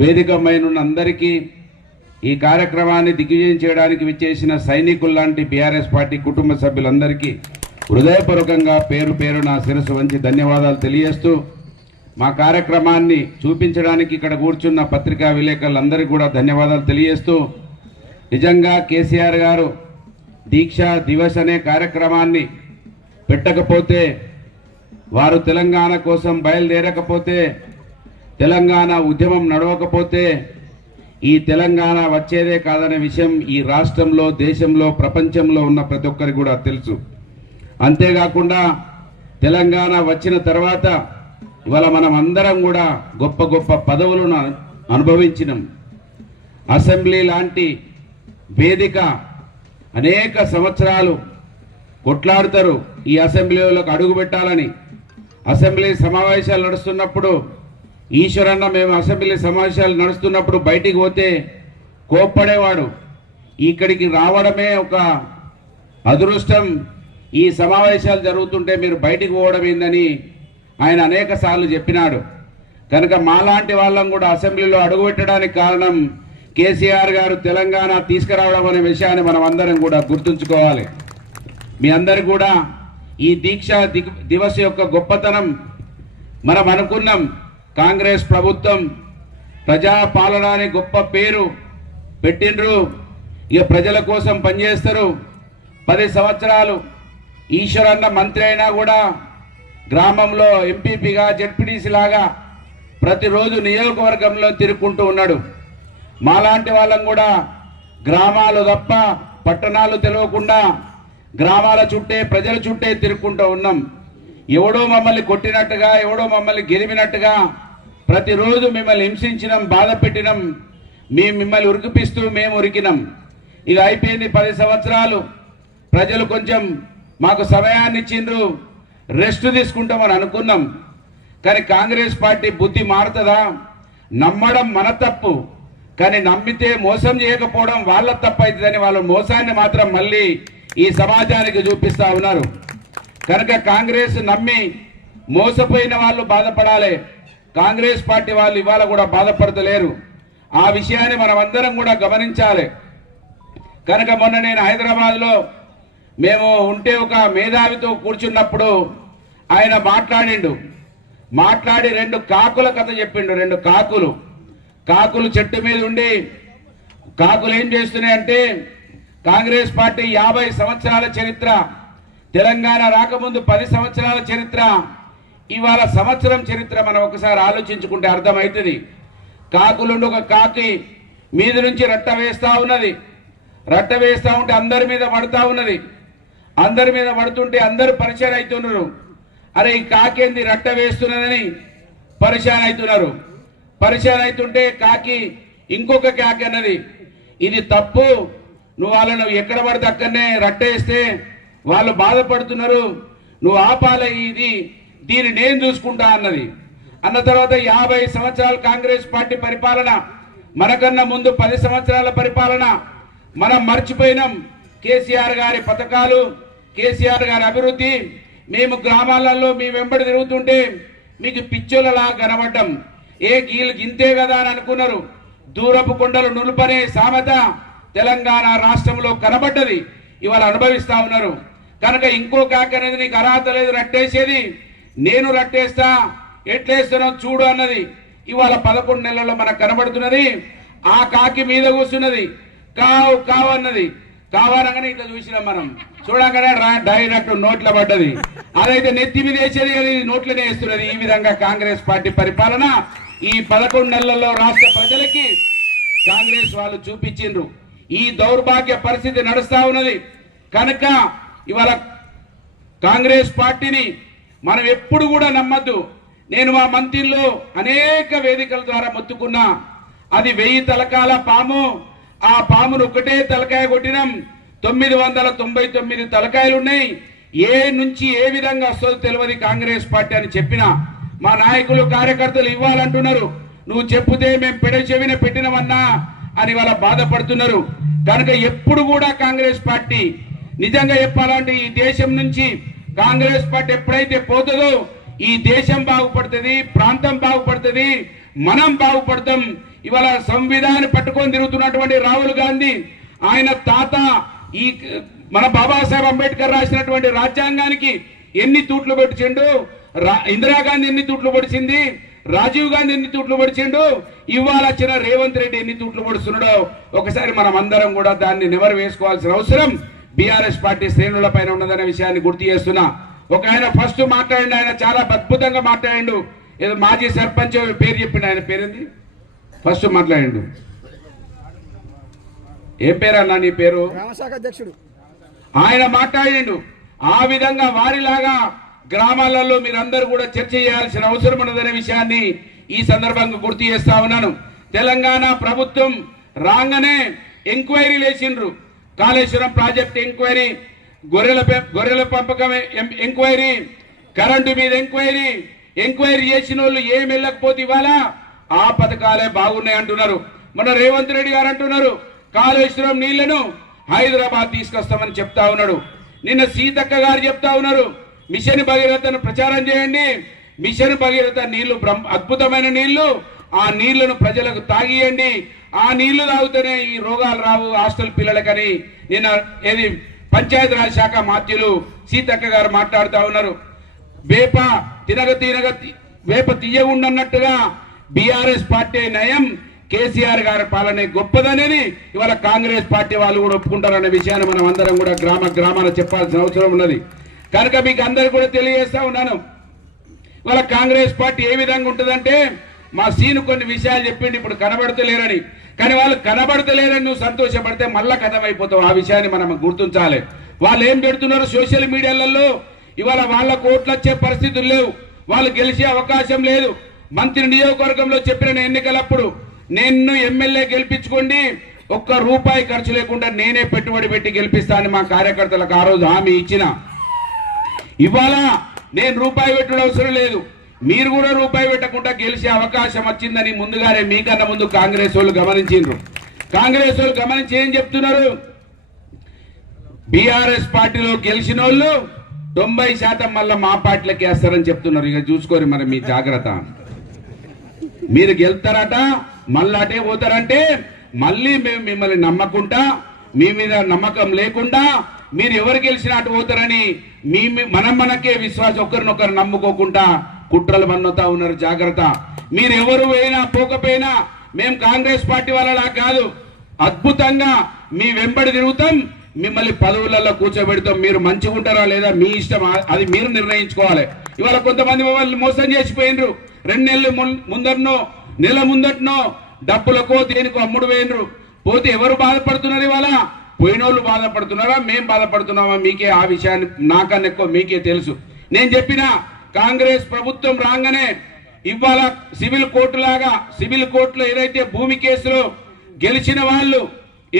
వేదికమైన అందరికీ ఈ కార్యక్రమాన్ని దిగ్విజయం చేయడానికి విచ్చేసిన సైనికుల్లాంటి బీఆర్ఎస్ పార్టీ కుటుంబ సభ్యులందరికీ హృదయపూర్వకంగా పేరు పేరున శిరస్సు వంచి ధన్యవాదాలు తెలియజేస్తూ మా కార్యక్రమాన్ని చూపించడానికి ఇక్కడ కూర్చున్న పత్రికా విలేకరులందరికీ కూడా ధన్యవాదాలు తెలియజేస్తూ నిజంగా కేసీఆర్ గారు దీక్షా దివస్ అనే కార్యక్రమాన్ని పెట్టకపోతే, వారు తెలంగాణ కోసం బయలుదేరకపోతే, తెలంగాణ ఉద్యమం నడవకపోతే ఈ తెలంగాణ వచ్చేదే కాదనే విషయం ఈ రాష్ట్రంలో, దేశంలో, ప్రపంచంలో ఉన్న ప్రతి ఒక్కరికి కూడా తెలుసు. అంతేకాకుండా తెలంగాణ వచ్చిన తర్వాత ఇవాళ మనం అందరం కూడా గొప్ప గొప్ప పదవులను అనుభవించినాం. అసెంబ్లీ లాంటి వేదిక అనేక సంవత్సరాలు కొట్లాడతారు ఈ అసెంబ్లీలోకి అడుగు పెట్టాలని. అసెంబ్లీ సమావేశాలు నడుస్తున్నప్పుడు ఈశ్వరన్న మేము అసెంబ్లీ సమావేశాలు నడుస్తున్నప్పుడు బయటికి పోతే కోప్పడేవాడు. ఇక్కడికి రావడమే ఒక అదృష్టం, ఈ సమావేశాలు జరుగుతుంటే మీరు బయటికి పోవడం ఏందని ఆయన అనేక సార్లు చెప్పినాడు. కనుక మాలాంటి వాళ్ళం కూడా అసెంబ్లీలో అడుగుపెట్టడానికి కారణం కేసీఆర్ గారు తెలంగాణ తీసుకురావడం అనే విషయాన్ని మనం అందరం కూడా గుర్తుంచుకోవాలి. మీ అందరు కూడా ఈ దీక్షా దివస్ యొక్క గొప్పతనం మనం అనుకున్నాం. కాంగ్రెస్ ప్రభుత్వం ప్రజాపాలన గొప్ప పేరు పెట్టిండ్రు, ఇక ప్రజల కోసం పనిచేస్తారు. 10 సంవత్సరాలు ఈశ్వరన్న మంత్రి అయినా కూడా గ్రామంలో ఎంపీపీగా జెడ్పీటీసీ లాగా ప్రతిరోజు నియోజకవర్గంలో తిరుగుకుంటూ ఉన్నాడు. మాలాంటి వాళ్ళం కూడా గ్రామాలు తప్ప పట్టణాలు తెలియకుండా గ్రామాల చుట్టే, ప్రజల చుట్టే తిరుగుకుంటూ ఉన్నాం. ఎవడో మమ్మల్ని కొట్టినట్టుగా, ఎవడో మమ్మల్ని గెలిమినట్టుగా ప్రతిరోజు మిమ్మల్ని హింసించినాం, బాధ పెట్టినాం, మిమ్మల్ని ఉరికిపిస్తూ మేము ఉరికినాం. ఇది అయిపోయింది 10 సంవత్సరాలు. ప్రజలు కొంచెం మాకు సమయాన్ని ఇచ్చిండ్రు, రెస్ట్ తీసుకుంటామని అనుకున్నాం. కానీ కాంగ్రెస్ పార్టీ బుద్ధి మారుతుందా? నమ్మడం మన తప్పు, కానీ నమ్మితే మోసం చేయకపోవడం వాళ్ళ తప్పు అవుతుందని వాళ్ళ మోసాన్ని మాత్రం మళ్ళీ ఈ సమాజానికి చూపిస్తా ఉన్నారు. కనుక కాంగ్రెస్ నమ్మి మోసపోయిన వాళ్ళు బాధపడాలి, కాంగ్రెస్ పార్టీ వాళ్ళు ఇవాళ కూడా బాధపడతలేరు. ఆ విషయాన్ని మనం అందరం కూడా గమనించాలి. కనుక మొన్న నేను హైదరాబాద్లో మేము ఉంటే ఒక మేధావితో కూర్చున్నప్పుడు ఆయన మాట్లాడి 2 కాకుల కథ చెప్పిండు. 2 కాకులు చెట్టు మీద ఉండి కాకులు ఏం చేస్తున్నాయంటే, కాంగ్రెస్ పార్టీ 50 సంవత్సరాల చరిత్ర, తెలంగాణ రాకముందు 10 సంవత్సరాల చరిత్ర, ఇవాళ సంవత్సరం చరిత్ర మనం ఒకసారి ఆలోచించుకుంటే అర్థమవుతుంది. కాకులుండి ఒక కాకి మీద నుంచి రట్ట వేస్తా ఉన్నది. రట్ట వేస్తా ఉంటే అందరి మీద పడుతూ ఉన్నది. అందరి మీద పడుతుంటే అందరూ పరిచయం అవుతున్నారు. అరే ఈ కాకేంది రట్ట వేస్తున్నదని పరిచయం అవుతున్నారు. పరిచయం అవుతుంటే కాకి ఇంకొక కాకి అన్నది, ఇది తప్పు, నువ్వు వాళ్ళను ఎక్కడ పడితే అక్కడనే రట్టేస్తే వాళ్ళు బాధపడుతున్నారు, నువ్వు ఆపాలి, దీన్ని నేను చూసుకుంటా అన్నది. అన్న తర్వాత 50 సంవత్సరాల కాంగ్రెస్ పార్టీ పరిపాలన, మనకన్నా ముందు 10 సంవత్సరాల పరిపాలన మనం మర్చిపోయినాం. కేసీఆర్ గారి పథకాలు, కేసీఆర్ గారి అభివృద్ధి, మేము గ్రామాలలో మీ వెంబడి తిరుగుతుంటే మీకు పిచ్చోళ్ళలా కనబడ్డం. గీళ్ళు గింతే కదా అని అనుకున్నారు. దూరపు కొండలు నులుపనే సామెత తెలంగాణ రాష్ట్రంలో కనబడ్డది, ఇవాళ అనుభవిస్తా ఉన్నారు. కనుక ఇంకో కాకి అనేది నీకు అర్హత లేదు రట్టేసేది, నేను రట్టేస్తా, ఎట్లేస్తానో చూడు అన్నది. ఇవాళ 11 నెలల్లో మనకు కనబడుతున్నది. ఆ కాకి మీద కూర్చున్నది, కావు కావు అన్నది. కావాలంగానే ఇట్లా చూసినాం మనం, చూడగానే డైరెక్ట్ నోట్ల పడ్డది. అదైతే నెత్తి మీద వేసేది కదా, ఇది నోట్లనే వేస్తున్నది. ఈ విధంగా కాంగ్రెస్ పార్టీ పరిపాలన ఈ 11 నెలల్లో రాష్ట్ర ప్రజలకి కాంగ్రెస్ వాళ్ళు చూపించిండ్రు. ఈ దౌర్భాగ్య పరిస్థితి నడుస్తా ఉన్నది. కనుక ఇవాళ కాంగ్రెస్ పార్టీని మనం ఎప్పుడు కూడా నమ్మద్దు. నేను మా మంత్రిలో అనేక వేదికల ద్వారా మొత్తుకున్నా, అది 1000 తలకాల పాము. ఆ పామును ఒకటే తలకాయ కొట్టినాం, 999 తలకాయలు ఉన్నాయి. ఏ నుంచి ఏ విధంగా వస్తుందో తెలియదు కాంగ్రెస్ పార్టీ అని చెప్పినా మా నాయకులు కార్యకర్తలు ఇవ్వాలంటున్నారు. నువ్వు చెప్పుతే మేము పెడ చెవిన పెట్టినవన్నా అని వాళ్ళ బాధపడుతున్నారు. కనుక ఎప్పుడు కూడా కాంగ్రెస్ పార్టీ నిజంగా చెప్పాలంటే ఈ దేశం నుంచి కాంగ్రెస్ పార్టీ ఎప్పుడైతే పోతుందో ఈ దేశం బాగుపడుతుంది, ప్రాంతం బాగుపడుతుంది, మనం బాగుపడతాం. ఇవాళ సంవిధానం పట్టుకొని తిరుగుతున్నటువంటి రాహుల్ గాంధీ ఆయన తాత ఈ మన బాబాసాహెబ్ అంబేద్కర్ రాసినటువంటి రాజ్యాంగానికి ఎన్ని తూట్లు పొడిచిండు, ఇందిరాగాంధీ ఎన్ని తూట్లు పొడిచింది, రాజీవ్ గాంధీ ఎన్ని తూట్లు పొడిచిండు, ఇవాళ వచ్చిన రేవంత్ రెడ్డి ఎన్ని తూట్లు పొడుస్తున్నాడో ఒకసారి మనం అందరం కూడా దాన్ని నెవరు వేసుకోవాల్సిన అవసరం బీఆర్ఎస్ పార్టీ శ్రేణుల పైన ఉన్నదనే విషయాన్ని గుర్తు చేస్తున్నా. ఒక ఆయన ఫస్ట్ మాట్లాడిండు, ఆయన చాలా అద్భుతంగా మాట్లాడిండు. ఏదో మాజీ సర్పంచ్ పేరు చెప్పిండు, ఆయన పేరుంది ఫస్ట్ మాట్లాడిండు. ఏం పేరు అన్నా నీ పేరు? గ్రామశాఖ అధ్యక్షుడు. ఆయన మాట్లాడిండు. ఆ విధంగా వారిలాగా గ్రామాలలో మీరందరూ కూడా చర్చ చేయాల్సిన అవసరం ఉన్నదనే విషయాన్ని ఈ సందర్భంగా గుర్తు చేస్తా ఉన్నాను. తెలంగాణ ప్రభుత్వం రాగానే ఎంక్వైరీ లేచిండ్రు. కాళేశ్వరం ప్రాజెక్ట్ ఎంక్వైరీ, గొర్రెల పెంపకం ఎంక్వైరీ, కరెంటు మీద ఎంక్వైరీ చేసిన వాళ్ళు ఏం వెళ్ళకపోతే ఇవాళ ఆ పథకాలే బాగున్నాయి అంటున్నారు. మన రేవంత్ రెడ్డి గారు అంటున్నారు కాళేశ్వరం నీళ్లను హైదరాబాద్ తీసుకొస్తామని చెప్తా ఉన్నాడు. నిన్న సీతక్క గారు చెప్తా ఉన్నారు మిషన్ భగీరథను ప్రచారం చేయండి, మిషన్ భగీరథ నీళ్లు అద్భుతమైన నీళ్లు, ఆ నీళ్లను ప్రజలకు తాగియండి, ఆ నీళ్లు తాగితేనే ఈ రోగాలు రావు హాస్టల్ పిల్లలకని నిన్న ఏది పంచాయతీరాజ్ శాఖ మాత్యులు సీతక్క గారు మాట్లాడుతూ ఉన్నారు. వేప వేప తీయగుండన్నట్టుగా బీఆర్ఎస్ పార్టీ నయం, కేసీఆర్ గారి పాలనే గొప్పదనేది ఇవాళ కాంగ్రెస్ పార్టీ వాళ్ళు కూడా ఒప్పుకుంటారనే విషయాన్ని మనం అందరం కూడా గ్రామాల చెప్పాల్సిన అవసరం ఉన్నది. కనుక మీకు అందరు కూడా తెలియజేస్తా ఉన్నాను, ఇవాళ కాంగ్రెస్ పార్టీ ఏ విధంగా ఉంటుందంటే మా సీను కొన్ని విషయాలు చెప్పిండి ఇప్పుడు కనబడతలేరని, కానీ వాళ్ళు కనబడతలేరని నువ్వు సంతోషపడితే మళ్ళా కథమైపోతావు. ఆ విషయాన్ని మనం గుర్తించాలి. వాళ్ళు ఏం పెడుతున్నారు సోషల్ మీడియాలలో, ఇవాళ వాళ్ళ ఓట్లు వచ్చే పరిస్థితులు లేవు, వాళ్ళు గెలిచే అవకాశం లేదు. మంత్రి నియోజకవర్గంలో చెప్పిన ఎన్నికలప్పుడు నేను ఎమ్మెల్యే గెలిపించుకోండి, ఒక్క రూపాయి ఖర్చు లేకుండా నేనే పెట్టుబడి పెట్టి గెలిపిస్తానని మా కార్యకర్తలకు ఆ రోజు హామీ ఇచ్చిన. ఇవాళ నేను రూపాయి పెట్టడం అవసరం లేదు, మీరు కూడా రూపాయి పెట్టకుండా గెలిచే అవకాశం వచ్చిందని ముందుగానే మీకన్నా ముందు కాంగ్రెస్ వాళ్ళు గమనించారు. కాంగ్రెస్ వాళ్ళు గమనించి ఏం చెప్తున్నారు, బీఆర్ఎస్ పార్టీలో గెలిచిన వాళ్ళు 90% మళ్ళా మా పార్టీలకి వేస్తారని చెప్తున్నారు. ఇక చూసుకోరు మరి మీ జాగ్రత్త. మీరు గెలుతారట మళ్ళీ అటే పోతారంటే మళ్ళీ మేము మిమ్మల్ని నమ్మకుండా, మీ మీద నమ్మకం లేకుండా మీరు ఎవరు గెలిచినా అటు పోతారని మనకే విశ్వాసం, ఒకరినొకరు నమ్ముకోకుండా కుట్రలు మన్నుతా ఉన్నారు. జాగ్రత్త. మీరు ఎవరు పోయినా పోకపోయినా మేము కాంగ్రెస్ పార్టీ వాళ్ళలా కాదు, అద్భుతంగా మీ వెంబడి తిరుగుతాం, మిమ్మల్ని పదవులలో కూర్చోబెడతాం. మీరు మంచిగా ఉంటారా లేదా మీ ఇష్టం, అది మీరు నిర్ణయించుకోవాలి. ఇవాళ కొంతమంది వాళ్ళు మోసం చేసిపోయినరు. 2 నెలలు ముందరనో నెల ముందటనో డబ్బులకో దేనికో అమ్ముడు పోయినరు. పోతే ఎవరు బాధపడుతున్నారు? ఇవాళ పోయినోళ్ళు బాధపడుతున్నారా, మేం బాధపడుతున్నామా? మీకే ఆ విషయాన్ని నాకన్నా ఎక్కువ మీకే తెలుసు. నేను చెప్పిన కాంగ్రెస్ ప్రభుత్వం రాగానే ఇవాళ సివిల్ కోర్టులో ఏదైతే భూమి కేసులో గెలిచిన వాళ్ళు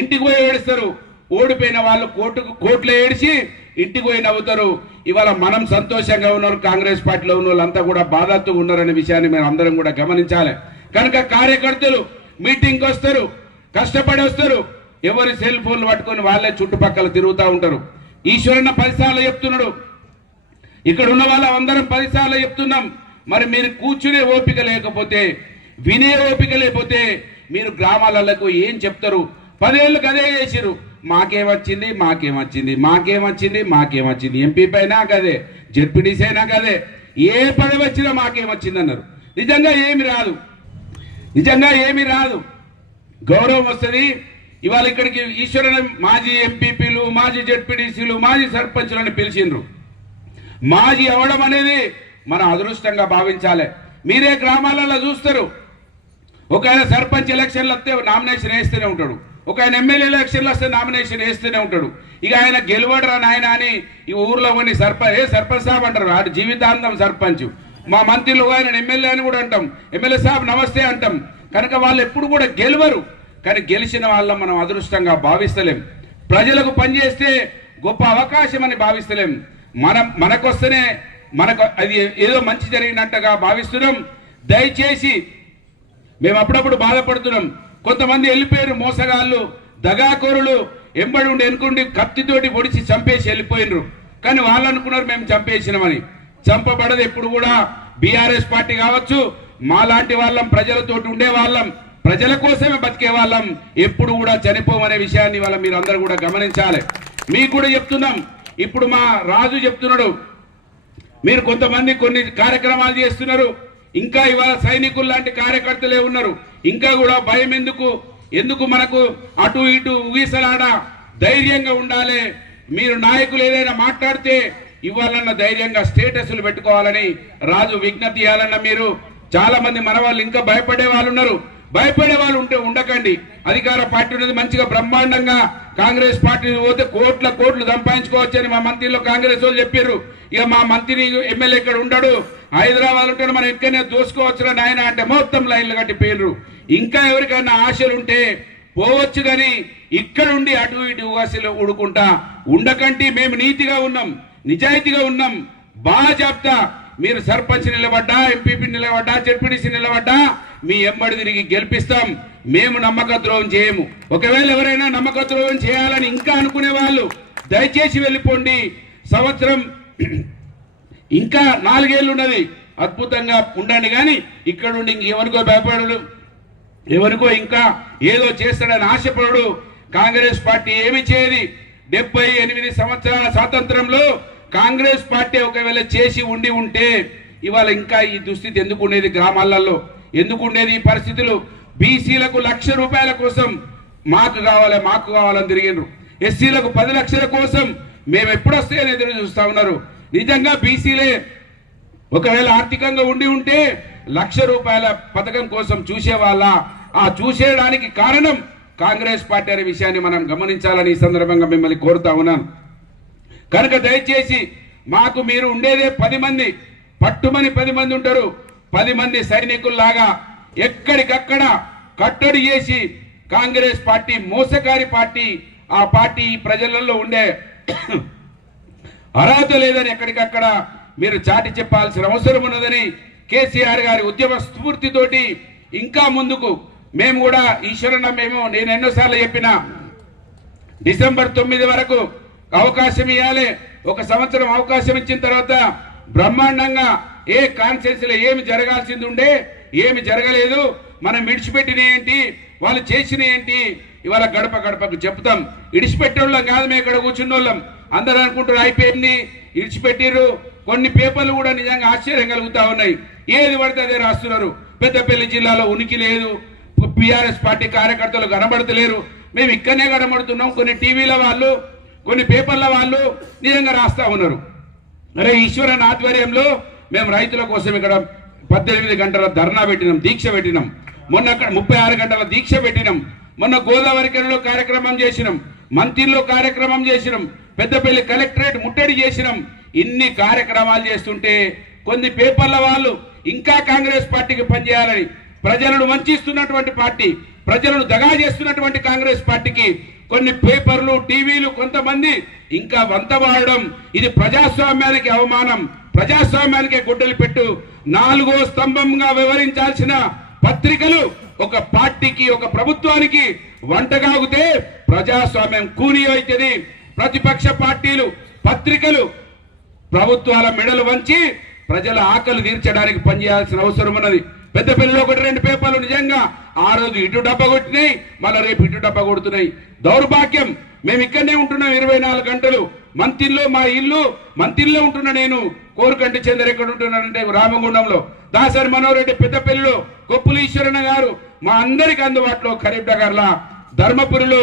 ఇంటికి పోయి ఏడుస్తారు, ఓడిపోయిన వాళ్ళు కోర్టులో ఏడిచి ఇంటికి పోయి నవ్వుతారు. ఇవాళ మనం సంతోషంగా ఉన్నారు, కాంగ్రెస్ పార్టీలో ఉన్న వాళ్ళంతా కూడా బాధతో ఉన్నారనే విషయాన్ని మేము అందరం కూడా గమనించాలి. కనుక కార్యకర్తలు మీటింగ్కి వస్తారు, కష్టపడి వస్తారు, ఎవరి సెల్ ఫోన్లు పట్టుకొని వాళ్ళే చుట్టుపక్కల తిరుగుతూ ఉంటారు. ఈశ్వరన్న 10 సార్లు చెప్తున్నాడు, ఇక్కడ ఉన్న వాళ్ళ అందరం 10 సార్లు చెప్తున్నాం. మరి మీరు కూర్చునే ఓపిక లేకపోతే, వినే ఓపిక లేకపోతే మీరు గ్రామాలకు ఏం చెప్తారు? 10 ఏళ్ళకి అదే చేసిరు, మాకేమొచ్చింది, ఎంపీ పైనా కదే, జెడ్పీటీసీ అయినా కదే, ఏ పదవి వచ్చినా మాకేమొచ్చింది అన్నారు. నిజంగా ఏమి రాదు, గౌరవం వస్తుంది. ఇవాళ ఇక్కడికి ఈశ్వరన్న మాజీ ఎంపీపీలు, మాజీ జెడ్పీటీసీలు, మాజీ సర్పంచులను పిలిచిండ్రు. మాజీ అవ్వడం అనేది మన అదృష్టంగా భావించాలి. మీరే గ్రామాలలో చూస్తారు, ఒక ఆయన సర్పంచ్ ఎలక్షన్లు వస్తే నామినేషన్ వేస్తూనే ఉంటాడు, ఒక ఆయన ఎమ్మెల్యే ఎలక్షన్లు వస్తే నామినేషన్ వేస్తూనే ఉంటాడు. ఇక ఆయన గెలవడరా నాయన అని ఈ ఊర్లో కొన్ని సర్పంచ్ సాబ్ అంటారు, ఆడు జీవితాంతం సర్పంచ్. మా మంత్రులు ఆయన ఎమ్మెల్యే అని కూడా అంటాం, ఎమ్మెల్యే సాబ్ నమస్తే అంటాం. కనుక వాళ్ళు ఎప్పుడు కూడా గెలవరు, కానీ గెలిచిన వాళ్ళ మనం అదృష్టంగా భావిస్తలేం. ప్రజలకు పనిచేస్తే గొప్ప అవకాశం అని భావిస్తలేం. మనకొస్తేనే మనకు అది ఏదో మంచి జరిగినట్టుగా భావిస్తున్నాం. దయచేసి మేము అప్పుడప్పుడు బాధపడుతున్నాం, కొంతమంది వెళ్ళిపోయారు మోసగాళ్ళు, దగాకోరులు, ఎంబడి ఉండి ఎన్నుకుండి కత్తితోటి పొడిచి చంపేసి వెళ్ళిపోయినరు. కానీ వాళ్ళు అనుకున్నారు మేము చంపేసినామని. చంపబడదు ఎప్పుడు కూడా బీఆర్ఎస్ పార్టీ కావచ్చు, మా లాంటి వాళ్ళం ప్రజలతోటి ఉండే వాళ్ళం, ప్రజల కోసమే బతికే వాళ్ళం, ఎప్పుడు కూడా చనిపోమనే విషయాన్ని వాళ్ళ మీరు అందరూ కూడా గమనించాలి. మీకు కూడా చెప్తున్నాం, ఇప్పుడు మా రాజు చెప్తున్నాడు, మీరు కొంతమంది కొన్ని కార్యక్రమాలు చేస్తున్నారు, ఇంకా ఇవాళ సైనికులు లాంటి కార్యకర్తలే ఉన్నారు, ఇంకా కూడా భయం ఎందుకు మనకు అటు ఇటు ఊగిసలాడ, ధైర్యంగా ఉండాలి. మీరు నాయకులు ఏదైనా మాట్లాడితే ఇవ్వాలన్న ధైర్యంగా స్టేటస్లు పెట్టుకోవాలని రాజు విజ్ఞప్తి చేయాలన్న. మీరు చాలా మంది మన వాళ్ళు ఇంకా భయపడే వాళ్ళు ఉన్నారు, భయపడే వాళ్ళు ఉంటే ఉండకండి. అధికార పార్టీ ఉన్నది మంచిగా బ్రహ్మాండంగా, కాంగ్రెస్ పార్టీ పోతే కోట్లు సంపాదించుకోవచ్చని మా మంత్రిలో కాంగ్రెస్ వాళ్ళు చెప్పారు. ఇక మా మంత్రి ఎమ్మెల్యే ఇక్కడ ఉంటాడు, హైదరాబాద్ ఉంటాడు, మనం ఎక్కడనే దోసుకోవచ్చు నాయన అంటే మొత్తం లైన్లు కట్టి పేర్లు. ఇంకా ఎవరికైనా ఆశలు ఉంటే పోవచ్చు, కానీ ఇక్కడ ఉండి అటు ఇటు ఉగాసిలో ఊడుకుంటా ఉండకండి. మేము నీతిగా ఉన్నాం, నిజాయితీగా ఉన్నాం. బాగా చెప్తా, మీరు సర్పంచ్ నిలబడ్డా, ఎంపీపీ నిలబడ్డా, జెడ్పీటీసీ నిలబడ్డా మీ ఎంబడి తిరిగి గెలిపిస్తాం. మేము నమ్మక ద్రోహం చేయము. ఒకవేళ ఎవరైనా నమ్మక ద్రోహం చేయాలని ఇంకా అనుకునే వాళ్ళు దయచేసి వెళ్ళిపోండి. సంవత్సరం ఇంకా 4 ఏళ్ళు ఉన్నది, అద్భుతంగా ఉండండి. కానీ ఇక్కడ ఉండి ఇంకెవరికో భయపడడు, ఎవరికో ఇంకా ఏదో చేస్తాడని ఆశపడు. కాంగ్రెస్ పార్టీ ఏమి చేయది. 78 సంవత్సరాల స్వాతంత్రంలో కాంగ్రెస్ పార్టీ ఒకవేళ చేసి ఉంటే ఇవాళ ఇంకా ఈ దుస్థితి ఎందుకు ఉండేది? గ్రామాలలో ఎందుకు ఉండేది ఈ పరిస్థితులు? బీసీలకు ₹1,00,000 కోసం మాకు కావాలని తిరిగినారు. ఎస్సీలకు 10 లక్షల కోసం మేము ఎప్పుడు వస్తాయని ఎదురు చూస్తా ఉన్నారు. నిజంగా బీసీలే ఒకవేళ ఆర్థికంగా ఉంటే ₹1,00,000 పథకం కోసం చూసేవాళ్ళ. ఆ చూసేయడానికి కారణం కాంగ్రెస్ పార్టీ అనే విషయాన్ని మనం గమనించాలని ఈ సందర్భంగా మిమ్మల్ని కోరుతా ఉన్నాను. కనుక దయచేసి మాకు మీరు ఉండేదే 10 మంది, పట్టుమని 10 మంది ఉంటారు. 10 మంది సైనికుల్లాగా ఎక్కడికక్కడ కట్టడి చేసి కాంగ్రెస్ పార్టీ మోసకారి పార్టీ, ఆ పార్టీ ప్రజలలో ఉండే అర్హత లేదని ఎక్కడికక్కడ మీరు చాటి చెప్పాల్సిన అవసరం ఉన్నదని కేసీఆర్ గారి ఉద్యమ స్ఫూర్తితోటి ఇంకా ముందుకు మేము కూడా ఈశ్వరన్న నేను ఎన్నోసార్లు చెప్పిన డిసెంబర్ 9 వరకు అవకాశం ఇవ్వాలి. 1 సంవత్సరం అవకాశం ఇచ్చిన తర్వాత బ్రహ్మాండంగా ఏ కాన్సెన్స్ లో ఏమి జరగాల్సింది ఉండే ఏమి జరగలేదు, మనం విడిచిపెట్టిన ఏంటి, వాళ్ళు చేసిన ఏంటి, ఇవాళ గడపకు చెప్తాం. ఇడిచిపెట్టేళ్ళం కాదు, మేము ఇక్కడ కూర్చున్నోళ్ళం. అందరూ అనుకుంటారు అయిపోయింది, ఇడిచిపెట్టిర్రు. కొన్ని పేపర్లు కూడా నిజంగా ఆశ్చర్యం కలుగుతా ఉన్నాయి. ఏది పడితే అదే రాస్తున్నారు. పెద్దపల్లి జిల్లాలో ఉనికి లేదు, బీఆర్ఎస్ పార్టీ కార్యకర్తలు కనబడతలేరు. మేము ఇక్కడనే కనబడుతున్నాం. కొన్ని టీవీల వాళ్ళు, కొన్ని పేపర్ల వాళ్ళు నిజంగా రాస్తా ఉన్నారు. అరే ఈశ్వరన్ ఆధ్వర్యంలో మేము రైతుల కోసం ఇక్కడ 18 గంటల ధర్నా పెట్టినాం, దీక్ష పెట్టినాం. మొన్న అక్కడ 36 గంటల దీక్ష పెట్టినాం. మొన్న గోదావరిలో కార్యక్రమం చేసినాం, మంత్రిలో కార్యక్రమం చేసినాం, పెద్దపల్లి కలెక్టరేట్ ముట్టడి చేసినాం. ఇన్ని కార్యక్రమాలు చేస్తుంటే కొన్ని పేపర్ల వాళ్ళు ఇంకా కాంగ్రెస్ పార్టీకి పనిచేయాలని, ప్రజలను వంచిస్తున్నటువంటి పార్టీ, ప్రజలను దగా చేస్తున్నటువంటి కాంగ్రెస్ పార్టీకి కొన్ని పేపర్లు, టీవీలు, కొంతమంది ఇంకా వంతవాడడం, ఇది ప్రజాస్వామ్యానికి అవమానం, ప్రజాస్వామ్యానికి గుడ్డలు పెట్టు. 4వ స్తంభంగా వివరించాల్సిన పత్రికలు ఒక పార్టీకి, ఒక ప్రభుత్వానికి వంటగాగితే ప్రజాస్వామ్యం కూని అవుతుంది. ప్రతిపక్ష పార్టీలు, పత్రికలు ప్రభుత్వాల మెడలు వంచి ప్రజల ఆకలి తీర్చడానికి పనిచేయాల్సిన అవసరం ఉన్నది. పెద్దపల్లిలో 1-2 పేపర్లు నిజంగా ఆ రోజు ఇటు డబ్బా కొట్టినాయి, మళ్ళీ రేపు ఇటు డబ్బా కొడుతున్నాయి. దౌర్భాగ్యం. మేము ఇక్కడనే ఉంటున్నాం 24 గంటలు. మంతిల్లో మా ఇల్లు, మంతిల్లో ఉంటున్నా నేను. కోరుకంటి చంద్ర ఎక్కడ ఉంటున్నారంటే రామగుండంలో, దాసరి మనోహర్ రెడ్డి పెద్దపల్లిలో, కొప్పుల ఈశ్వరన్న గారు మా అందరికి అందుబాటులో కరీంనగర్లా, ధర్మపురిలో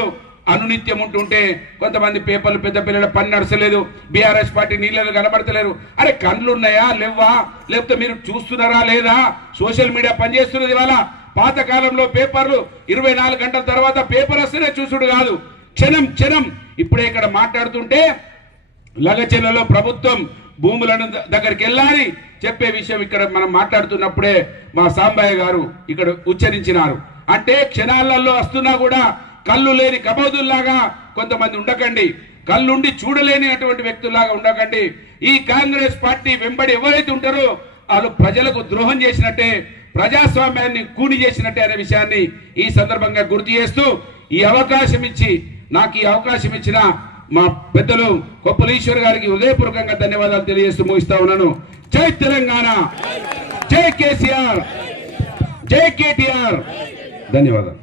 అనునిత్యం ఉంటుంటే కొంతమంది పేపర్లు పెద్దపల్లిలో పని నడచలేదు, బీఆర్ఎస్ పార్టీ నీళ్ళు కనబడతలేరు. అరే కళ్ళున్నాయా లేవా, లేకపోతే మీరు చూస్తున్నారా లేదా? సోషల్ మీడియా పనిచేస్తున్నది. ఇవాళ పాత కాలంలో పేపర్లు 24 గంటల తర్వాత పేపర్ వస్తేనే చూసుడు కాదు, క్షణం క్షణం. ఇప్పుడే ఇక్కడ మాట్లాడుతుంటే లగచెల్లలో ప్రభుత్వం భూములను దగ్గరికి వెళ్ళాలని చెప్పే విషయం ఇక్కడ మనం మాట్లాడుతున్నప్పుడే మా సాంబయ్య గారు ఇక్కడ ఉచ్చరించినారు. అంటే క్షణాలలో వస్తున్నా కూడా కళ్ళు లేని కబోదుల్లాగా కొంతమంది ఉండకండి, కళ్ళుండి చూడలేని అటువంటి వ్యక్తుల్లాగా ఉండకండి. ఈ కాంగ్రెస్ పార్టీ వెంబడి ఎవరైతే ఉంటారో వాళ్ళు ప్రజలకు ద్రోహం చేసినట్టే, ప్రజాస్వామ్యాన్ని కూని చేసినట్టే అనే విషయాన్ని ఈ సందర్భంగా గుర్తు చేస్తూ నాకు ఈ అవకాశం ఇచ్చిన మా పెద్దలు కొప్పుల ఈశ్వర్ గారికి హృదయపూర్వకంగా ధన్యవాదాలు తెలియజేస్తూ ముగిస్తా ఉన్నాను. జై తెలంగాణ, జై కేసీఆర్, జై కేటీఆర్, ధన్యవాదాలు.